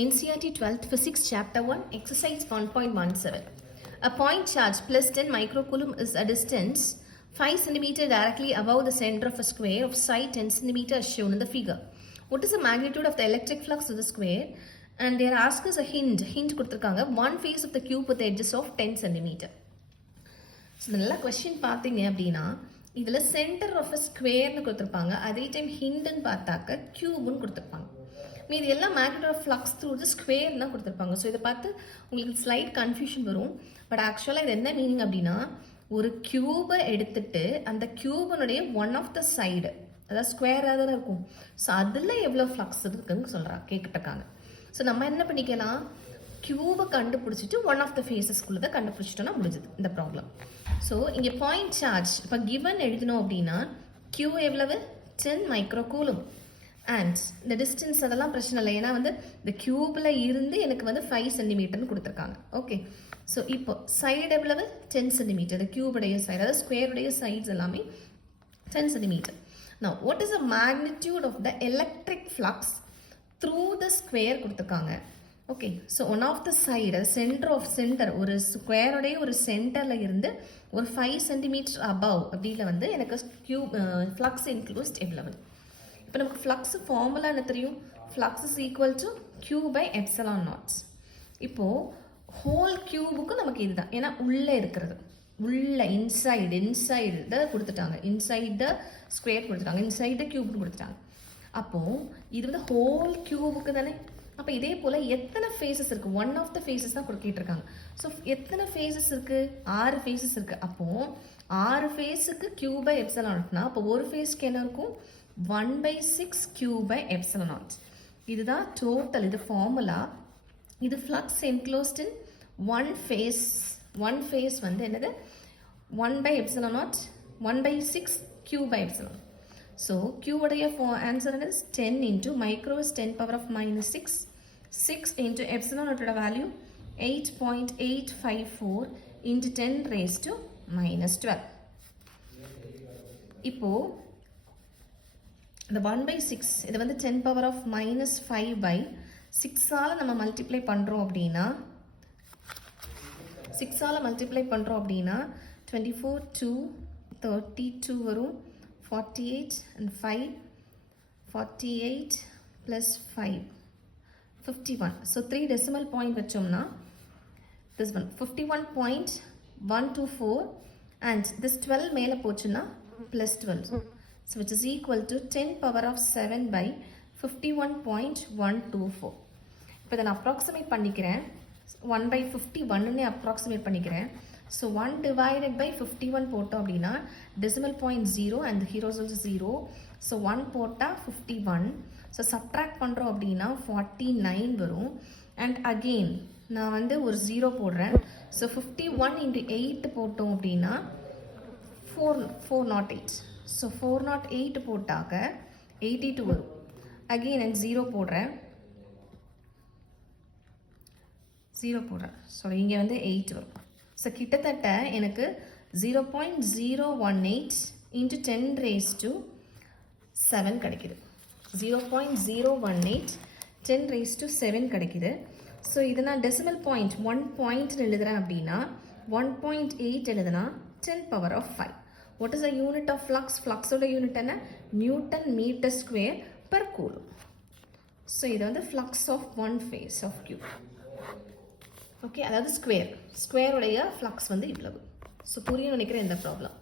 NCERT 12th Physics Chapter 1 Exercise 1.17. A point charge plus 10 microcoulomb is a distance 5 cm directly above the center of a square of side 10 cm as shown in the figure. What is the magnitude of the electric flux of the square? And they are asked us a hint கொடுத்திருக்காங்க one face of the cube with the edges of 10 cm. So நல்ல question பார்த்தீங்க அப்படின்னா இதில் center of a squareனு கொடுத்திருப்பாங்க, அதே time hintன்னு பார்த்தாக்க cubeன்னு கொடுத்திருப்பாங்க. மீது எல்லாம் magnitude of flux through the square தான் கொடுத்திருப்பாங்க. ஸோ இதை பார்த்து உங்களுக்கு ஸ்லைட் கன்ஃபியூஷன் வரும். பட் ஆக்சுவலாக இது என்ன மீனிங் அப்படின்னா, ஒரு கியூபை எடுத்துட்டு அந்த கியூபனுடைய ஒன் ஆஃப் த சைடு, அதாவது ஸ்கொயராக தானே இருக்கும், ஸோ அதில் எவ்வளோ ஃப்ளக்ஸ் இருக்குன்னு கேட்டுட்டாங்க. ஸோ நம்ம என்ன பண்ணிக்கலாம், கியூபை கண்டுபிடிச்சிட்டு ஒன் ஆஃப் த ஃபேஸஸ்குள்ளே தான் கண்டுபிடிச்சிட்டோன்னா முடிஞ்சுது இந்த ப்ராப்ளம். ஸோ இங்கே பாயிண்ட் சார்ஜ் இப்போ கிவன் எழுதினோம் அப்படின்னா கியூ எவ்வளவு 10 மைக்ரோகூலும் அண்ட் இந்த டிஸ்டன்ஸ் அதெல்லாம் பிரச்சனை இல்லை, ஏன்னா வந்து இந்த கியூபில் இருந்து எனக்கு வந்து 5 சென்டிமீட்டர்னு கொடுத்துருக்காங்க. ஓகே, ஸோ இப்போ சைடு எவ்வளவு 10 சென்டிமீட்டர், இந்த கியூபுடைய சைடு அதாவது ஸ்கொயருடைய சைட்ஸ் எல்லாமே 10 சென்டிமீட்டர். நான் what is the magnitude of the electric flux through the square கொடுத்துருக்காங்க. Okay, so one of the side centre ஒரு ஸ்கொயருடைய ஒரு சென்டரில் இருந்து ஒரு 5 சென்டிமீட்டர் அபவ் அப்படியில் வந்து எனக்கு ஃப்ளக்ஸ் இன்க்ளூஸ்ட் எவ்வளவு. இப்போ நமக்கு ஃப்ளக்ஸ் ஃபார்முலா என்ன தெரியும், flux is equal to Q by epsilon naught. இப்போது ஹோல் கியூபுக்கு நமக்கு இதுதான், ஏன்னா உள்ளே இருக்கிறது, உள்ள இன்சைடு தான் கொடுத்துட்டாங்க, இன்சைட் த ஸ்கொயர் கொடுத்துட்டாங்க, இன்சைட் த கியூப்னு கொடுத்துட்டாங்க. அப்போது இது வந்து ஹோல் கியூபுக்கு தானே. அப்போ இதே போல் எத்தனை ஃபேஸஸ் இருக்குது, ஒன் ஆஃப் த ஃபேஸஸ் தான் கேட்டிருக்காங்க. ஸோ எத்தனை ஃபேஸஸ் இருக்குது, 6 ஃபேஸஸ் இருக்குது. அப்போது 6 ஃபேஸுக்கு Q by epsilon நாட்னா அப்போ ஒரு ஃபேஸ்க்கு என்ன இருக்கும் 1/6 Q by epsilon naught. இதுதான் டோட்டல், இது ஃபார்முலா. இது flux enclosed in one face வந்து என்னது 1/epsilon naught 1/6 Q by epsilon. So Qவுடைய ஆன்சர் என்ன, 10 into micro is 10 power of minus 6 into epsilon naught value 8.854 into 10 raised to minus 12. இப்போ இந்த 1/6 இது வந்து 10 power of minus 5/6ஆல் நம்ம மல்டிப்ளை பண்ணுறோம் அப்படின்னா 24 2 32 வரும், 48 and 5 48 plus 5 51. So 3 decimal point வச்சோம்னா this one 51.124 and this 12 மேலே போச்சுன்னா plus 12. So which is equal to 10 power of 7 by 51.124. இப்போ இதை நான் அப்ராக்சிமேட் பண்ணிக்கிறேன், 1/51ன்னு அப்ராக்சிமேட் பண்ணிக்கிறேன். ஸோ 1 divided by 51 போட்டோம் அப்படின்னா decimal point 0 and the here also 0. So 1 போட்டால் 51. ஸோ சப்ட்ராக்ட் பண்ணுறோம் அப்படின்னா 49 வரும். அண்ட் அகெயின் நான் வந்து ஒரு 0 போடுறேன். ஸோ 51 into 8 போட்டோம் அப்படின்னா 408. ஸோ 408 போட்டாக்க 82 வரும். அகெயின் அண்ட் 0 போடுறேன், ஸோ இங்கே வந்து 8 வரும். ஸோ கிட்டத்தட்ட எனக்கு 0.018 into 10 raised to 7 கிடைக்குது. 0.018 10 raised to 7 கிடைக்குது. ஸோ இது நான் டெசிமல் பாயிண்ட் 1 பாயிண்ட் எழுதுறேன் அப்படின்னா 1.8 எழுதுனா 10 power of 5. What is the unit of flux? Flux ஓட யூனிட் என்ன, Newton meter square per coulomb. So இது வந்து flux of one phase of cube. Okay, அதாவது ஸ்கொயருடைய ஃப்ளக்ஸ் வந்து இவ்வளவு. ஸோ புரியும் நினைக்கிறேன் இந்த ப்ராப்ளம்.